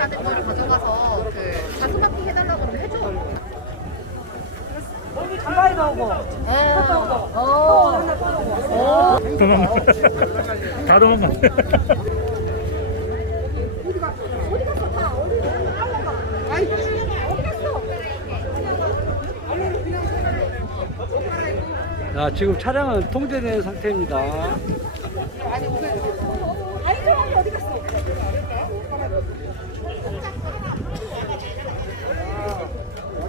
받은 거를 가져가서 그 자수마핑 해달라고 그러면 해줘. 가까이 나오고 다 도망가. 자, 지금 차량은 통제된 상태입니다.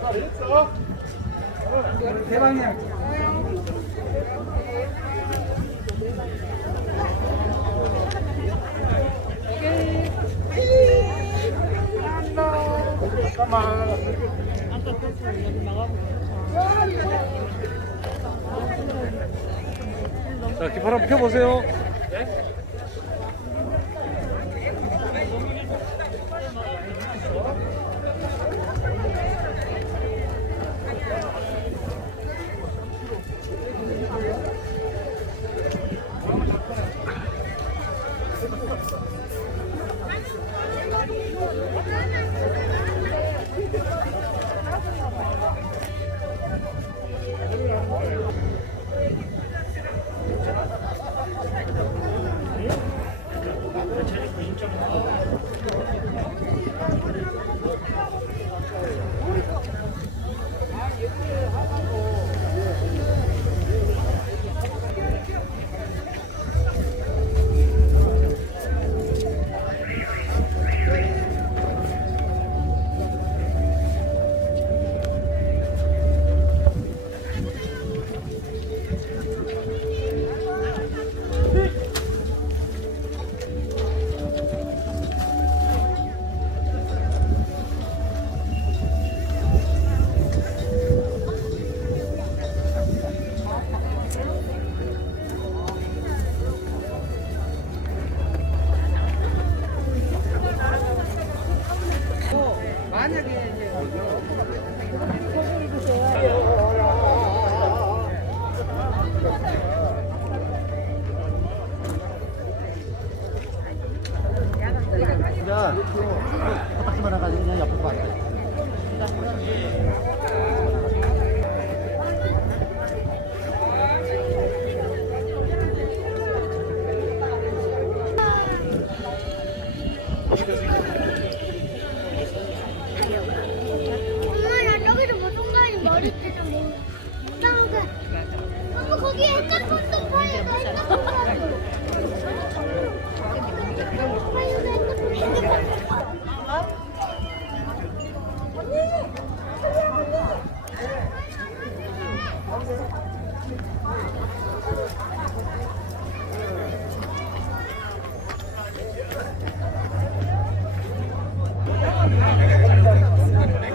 어디 갔어? 대방이야. 자, 깃발 한번 펴보세요. 코딱지만 해가지고 그냥 옆으로 봤대. 엄마 나 저기서 무슨 거니 머리띠 좀 이상하게. 엄마 거기 핸드폰도 팔고 핸드폰 팔고. 아,